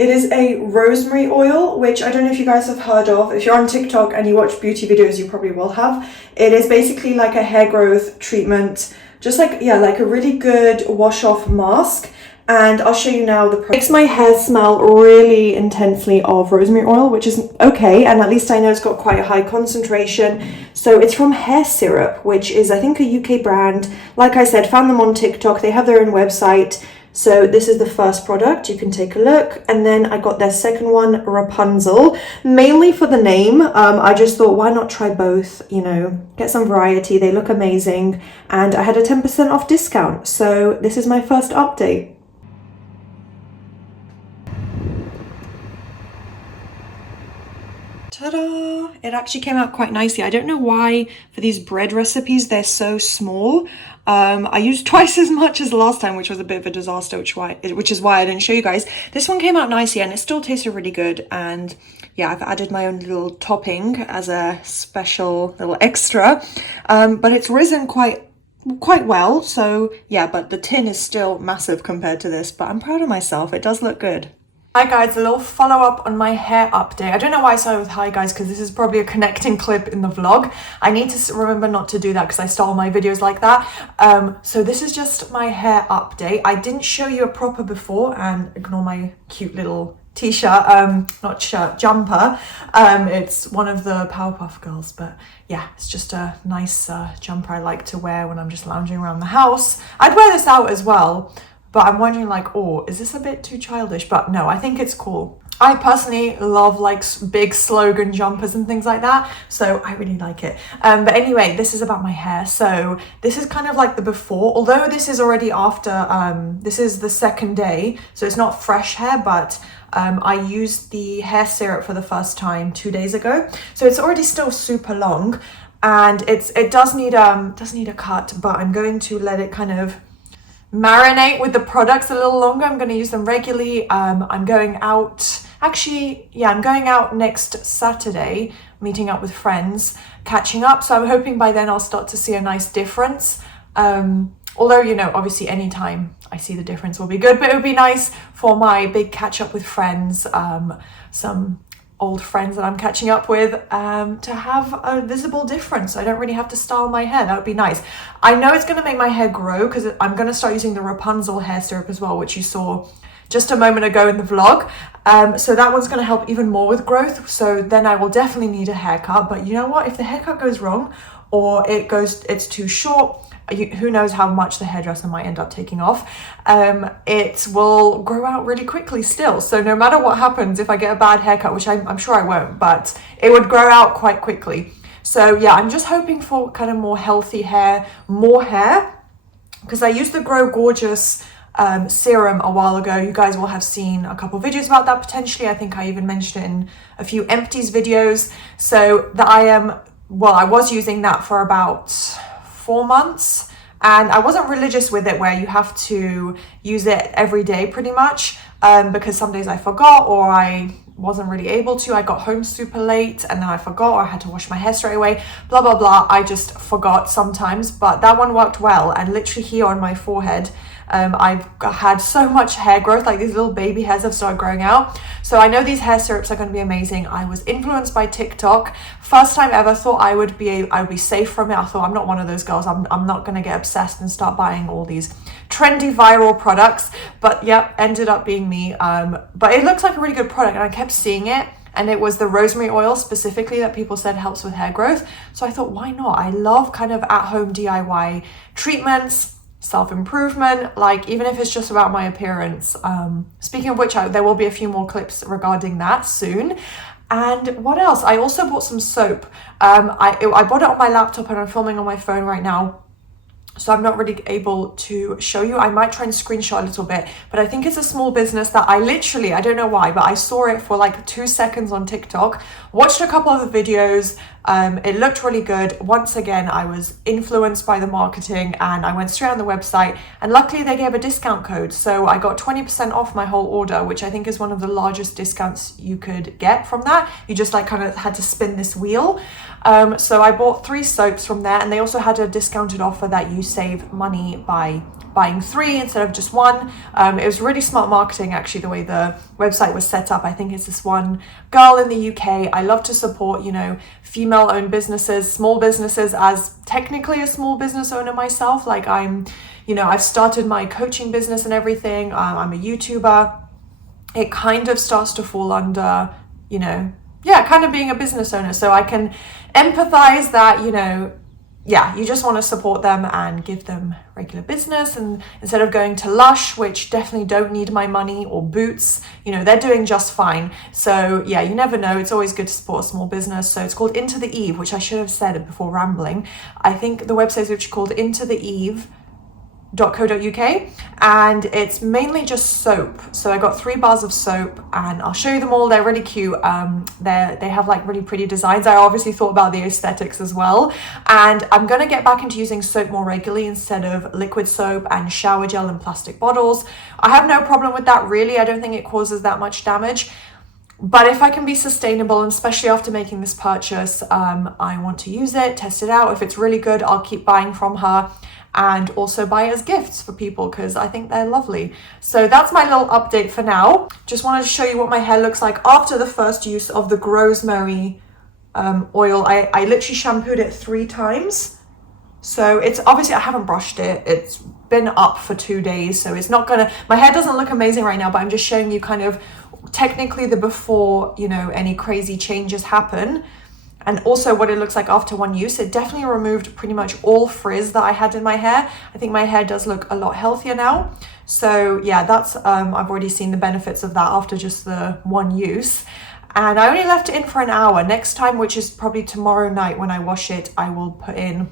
It is a rosemary oil, which I don't know if you guys have heard of. If you're on TikTok and you watch beauty videos, you probably will have. It is basically like a hair growth treatment, just like, yeah, like a really good wash off mask. And I'll show you now the product. It makes my hair smell really intensely of rosemary oil, which is okay. And at least I know it's got quite a high concentration. So it's from Hair Syrup, which is, I think, a UK brand. Like I said, found them on TikTok. They have their own website. So this is the first product. You can take a look. And then I got their second one, Rapunzel, mainly for the name. I just thought, why not try both? You know, get some variety. They look amazing. And I had a 10% off discount. So this is my first update. Ta-da! It actually came out quite nicely. I don't know why for these bread recipes they're so small. I used twice as much as the last time, which was a bit of a disaster, which is why I didn't show you guys. This one came out nicely and it still tasted really good. And yeah, I've added my own little topping as a special little extra. But it's risen quite well. So yeah, but the tin is still massive compared to this, but I'm proud of myself. It does look good. Hi guys, a little follow-up on my hair update. I don't know why I started with hi guys, because this is probably a connecting clip in the vlog. I need to remember not to do that because I style my videos like that. So this is just my hair update. I didn't show you a proper before, and ignore my cute little t-shirt, not shirt, jumper. It's one of the Powerpuff Girls, but yeah, it's just a nice jumper I like to wear when I'm just lounging around the house. I'd wear this out as well. But I'm wondering like, oh, is this a bit too childish? But no, I think it's cool. I personally love like big slogan jumpers and things like that. So I really like it. But anyway, this is about my hair. So this is kind of like the before, although this is already after, this is the second day. So it's not fresh hair, but I used the hair syrup for the first time 2 days ago. So it's already still super long and it does need a cut, but I'm going to let it kind of marinate with the products a little longer. I'm going to use them regularly. I'm going out, actually, yeah, I'm going out next Saturday, meeting up with friends, catching up. So I'm hoping by then I'll start to see a nice difference. Although, you know, obviously anytime I see the difference will be good, but it would be nice for my big catch up with friends, some old friends that I'm catching up with, to have a visible difference. I don't really have to style my hair. That would be nice. I know it's going to make my hair grow because I'm going to start using the Rapunzel hair syrup as well, which you saw just a moment ago in the vlog. So that one's going to help even more with growth. So then I will definitely need a haircut. But you know what? If the haircut goes wrong or it's too short, who knows how much the hairdresser might end up taking off, it will grow out really quickly still. So no matter what happens, if I get a bad haircut, which I'm sure I won't, but it would grow out quite quickly. So yeah, I'm just hoping for kind of more healthy hair, more hair, because I used the Grow Gorgeous serum a while ago. You guys will have seen a couple videos about that potentially. I think I even mentioned it in a few empties videos. So that I was using that for about 4 months, and I wasn't religious with it where you have to use it every day pretty much, because some days I forgot or I wasn't really able to. I got home super late and then I forgot, or I had to wash my hair straight away, blah blah blah. I just forgot sometimes, but that one worked well. And literally here on my forehead, I've had so much hair growth, like these little baby hairs have started growing out. So I know these hair syrups are going to be amazing. I was influenced by TikTok. First time ever, thought I would be safe from it. I thought I'm not one of those girls. I'm not going to get obsessed and start buying all these trendy viral products. But yep, ended up being me. But it looks like a really good product, and I kept seeing it. And it was the rosemary oil specifically that people said helps with hair growth. So I thought, why not? I love kind of at-home DIY treatments, self-improvement, like even if it's just about my appearance. Speaking of which, there will be a few more clips regarding that soon. And what else? I also bought some soap. I bought it on my laptop and I'm filming on my phone right now, so I'm not really able to show you. I might try and screenshot a little bit, but I think it's a small business that I don't know why, but I saw it for like 2 seconds on TikTok, watched a couple of the videos. It looked really good. Once again, I was influenced by the marketing and I went straight on the website, and luckily they gave a discount code. So I got 20% off my whole order, which I think is one of the largest discounts you could get from that. You just like kind of had to spin this wheel. So I bought 3 soaps from there, and they also had a discounted offer that you save money by buying 3 instead of just 1. It was really smart marketing, actually, the way the website was set up. I think it's this one girl in the UK. I love to support, you know, female-owned businesses, small businesses, as technically a small business owner myself. Like you know, I've started my coaching business and everything. I'm a YouTuber. It kind of starts to fall under, you know, yeah, kind of being a business owner. So I can empathize that, you know, yeah, you just want to support them and give them regular business, and instead of going to Lush, which definitely don't need my money, or Boots, you know, they're doing just fine. So yeah, you never know. It's always good to support a small business. So it's called Into the Eve, which I should have said it before rambling. I think the website is called intotheeve.co.uk, and it's mainly just soap. So I got 3 bars of soap, and I'll show you them all. They're really cute. They have like really pretty designs. I obviously thought about the aesthetics as well, and I'm gonna get back into using soap more regularly instead of liquid soap and shower gel in plastic bottles. I have no problem with that, really. I don't think it causes that much damage. But if I can be sustainable, and especially after making this purchase, I want to use it, test it out. If it's really good, I'll keep buying from her, and also buy as gifts for people because I think they're lovely. So that's my little update for now. Just wanted to show you what my hair looks like after the first use of the rosemary oil. I literally shampooed it 3 times. So it's obviously, I haven't brushed it. It's been up for 2 days, so it's not gonna, my hair doesn't look amazing right now, but I'm just showing you kind of technically the before, you know, any crazy changes happen. And also what it looks like after 1 use. It definitely removed pretty much all frizz that I had in my hair. I think my hair does look a lot healthier now. So yeah, that's I've already seen the benefits of that after just the 1 use. And I only left it in for an hour. Next time, which is probably tomorrow night when I wash it, I will put in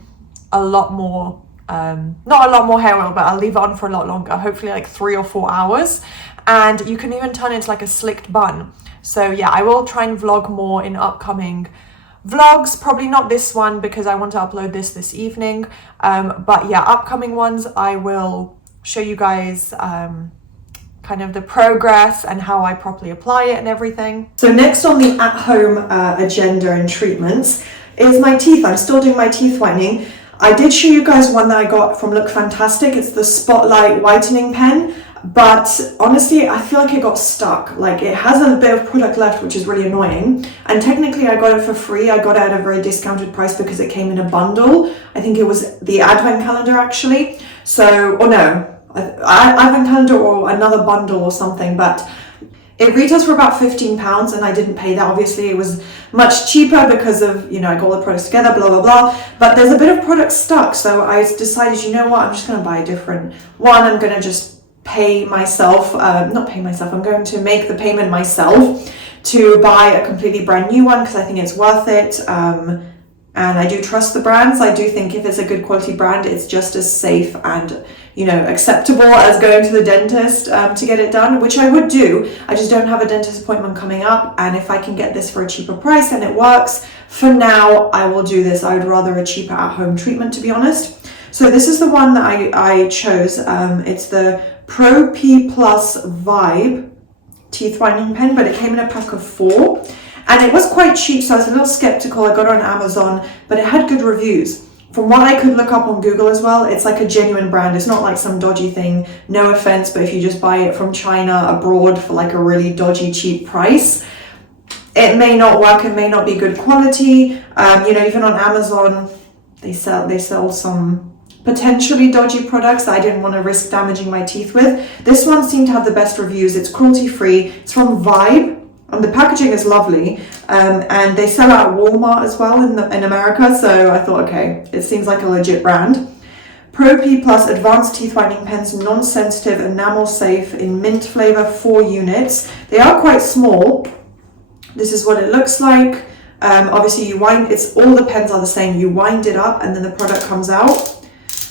a lot more, not a lot more hair oil, but I'll leave it on for a lot longer, hopefully like 3 or 4 hours. And you can even turn it into like a slicked bun. So yeah, I will try and vlog more in upcoming vlogs, probably not this one because I want to upload this evening, but yeah, upcoming ones I will show you guys kind of the progress and how I properly apply it and everything. So next on the at-home agenda and treatments is my teeth. I'm still doing my teeth whitening. I did show you guys one that I got from Look Fantastic. It's the Spotlight whitening pen. But honestly, I feel like it got stuck. Like, it has a bit of product left, which is really annoying. And technically I got it for free. I got it at a very discounted price because it came in a bundle. I think it was the advent calendar actually. So, or no, advent calendar or another bundle or something. But it retails for about £15 and I didn't pay that. Obviously it was much cheaper because of, you know, I got all the products together, blah, blah, blah. But there's a bit of product stuck. So I decided, you know what, I'm just going to buy a different one. I'm going to just pay myself, not pay myself, I'm going to make the payment myself to buy a completely brand new one because I think it's worth it. And I do trust the brands. I do think if it's a good quality brand, it's just as safe and, you know, acceptable as going to the dentist to get it done, which I would do. I just don't have a dentist appointment coming up. And if I can get this for a cheaper price and it works, for now, I will do this. I would rather a cheaper at-home treatment, to be honest. So this is the one that I chose. It's the Pro P Plus Vibe teeth whitening pen, but it came in a pack of 4 and it was quite cheap, so I was a little skeptical. I got it on Amazon, but it had good reviews. From what I could look up on Google as well, it's like a genuine brand. It's not like some dodgy thing, no offense, but if you just buy it from China abroad for like a really dodgy cheap price, it may not work, it may not be good quality. You know, even on Amazon they sell some potentially dodgy products that I didn't want to risk damaging my teeth with. This one seemed to have the best reviews. It's cruelty free. It's from Vibe, and the packaging is lovely. And they sell out at Walmart as well in America. So I thought, okay, it seems like a legit brand. Pro P Plus Advanced Teeth Whitening Pens, non-sensitive, enamel safe in mint flavor, 4 units. They are quite small. This is what it looks like. Obviously you wind, it's all the pens are the same. You wind it up and then the product comes out.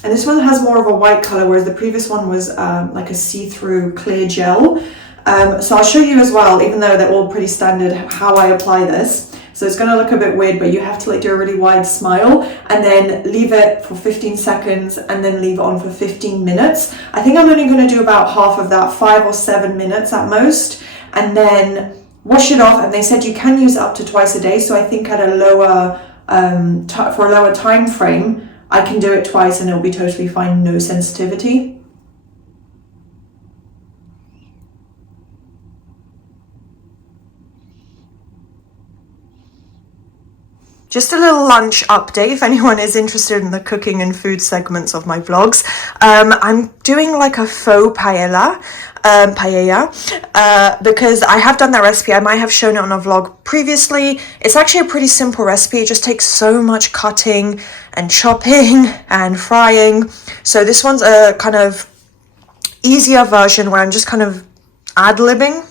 And this one has more of a white color, whereas the previous one was like a see-through clear gel. So I'll show you as well, even though they're all pretty standard, how I apply this. So it's going to look a bit weird, but you have to like do a really wide smile and then leave it for 15 seconds and then leave it on for 15 minutes. I think I'm only going to do about half of that, 5 or 7 minutes at most, and then wash it off. And they said you can use it up to twice a day. So I think at a lower for a lower time frame, I can do it twice and it'll be totally fine, no sensitivity. Just a little lunch update if anyone is interested in the cooking and food segments of my vlogs. I'm doing like a faux paella, because I have done that recipe. I might have shown it on a vlog previously. It's actually a pretty simple recipe. It just takes so much cutting and chopping and frying. So this one's a kind of easier version where I'm just kind of ad-libbing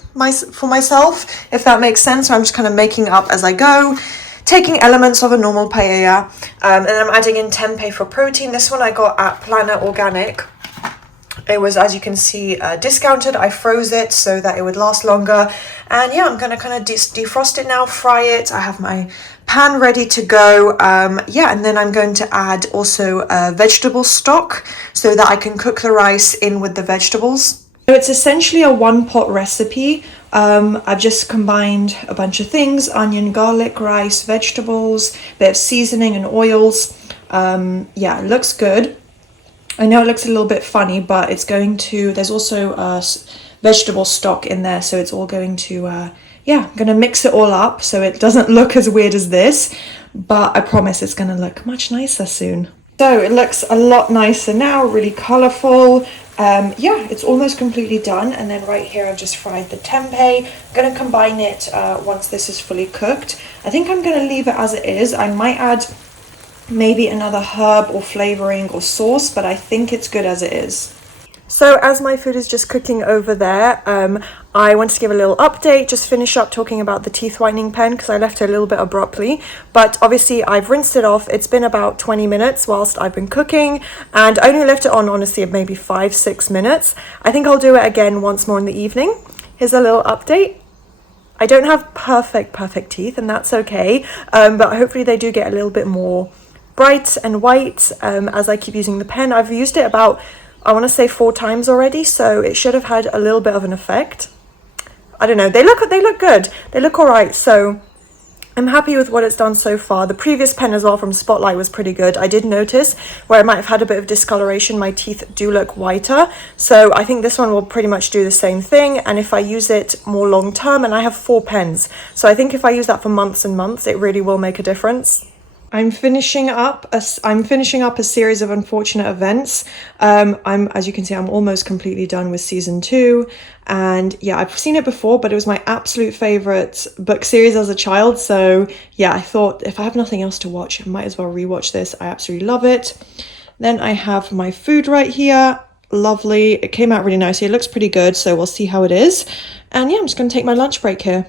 for myself, if that makes sense. So I'm just kind of making it up as I go, taking elements of a normal paella, and I'm adding in tempeh for protein. This one I got at Planet Organic. It was, as you can see, discounted. I froze it so that it would last longer. And yeah, I'm going to kind of defrost it now, fry it. I have my pan ready to go. Yeah, and then I'm going to add also vegetable stock so that I can cook the rice in with the vegetables. So it's essentially a one-pot recipe. I've just combined a bunch of things: onion, garlic, rice, vegetables, a bit of seasoning and oils. Yeah, it looks good. I know it looks a little bit funny, but it's going to, there's also vegetable stock in there, so it's all going to, yeah, I'm going to mix it all up so it doesn't look as weird as this, but I promise it's going to look much nicer soon. So it looks a lot nicer now, really colourful. Yeah, it's almost completely done. And then right here I've just fried the tempeh. I'm going to combine it once this is fully cooked. I think I'm going to leave it as it is. I might add maybe another herb or flavouring or sauce, but I think it's good as it is. So as my food is just cooking over there, I wanted to give a little update, just finish up talking about the teeth whitening pen because I left it a little bit abruptly. But obviously I've rinsed it off. It's been about 20 minutes whilst I've been cooking, and I only left it on, honestly, maybe 5-6 minutes. I think I'll do it again once more in the evening. Here's a little update. I don't have perfect teeth, and that's okay, but hopefully they do get a little bit more bright and white as I keep using the pen. I've used it about, I want to say 4 times already, so it should have had a little bit of an effect. I don't know, they look good, they look all right, so I'm happy with what it's done so far. The previous pen as well from Spotlight was pretty good. I did notice where I might have had a bit of discoloration, my teeth do look whiter, so I think this one will pretty much do the same thing. And if I use it more long term, and I have 4 pens, so I think if I use that for months and months, it really will make a difference. I'm finishing up a series of unfortunate events. As you can see, I'm almost completely done with season 2. And yeah, I've seen it before, but it was my absolute favorite book series as a child. So yeah, I thought if I have nothing else to watch, I might as well rewatch this. I absolutely love it. Then I have my food right here. Lovely. It came out really nicely. It looks pretty good. So we'll see how it is. And yeah, I'm just going to take my lunch break here.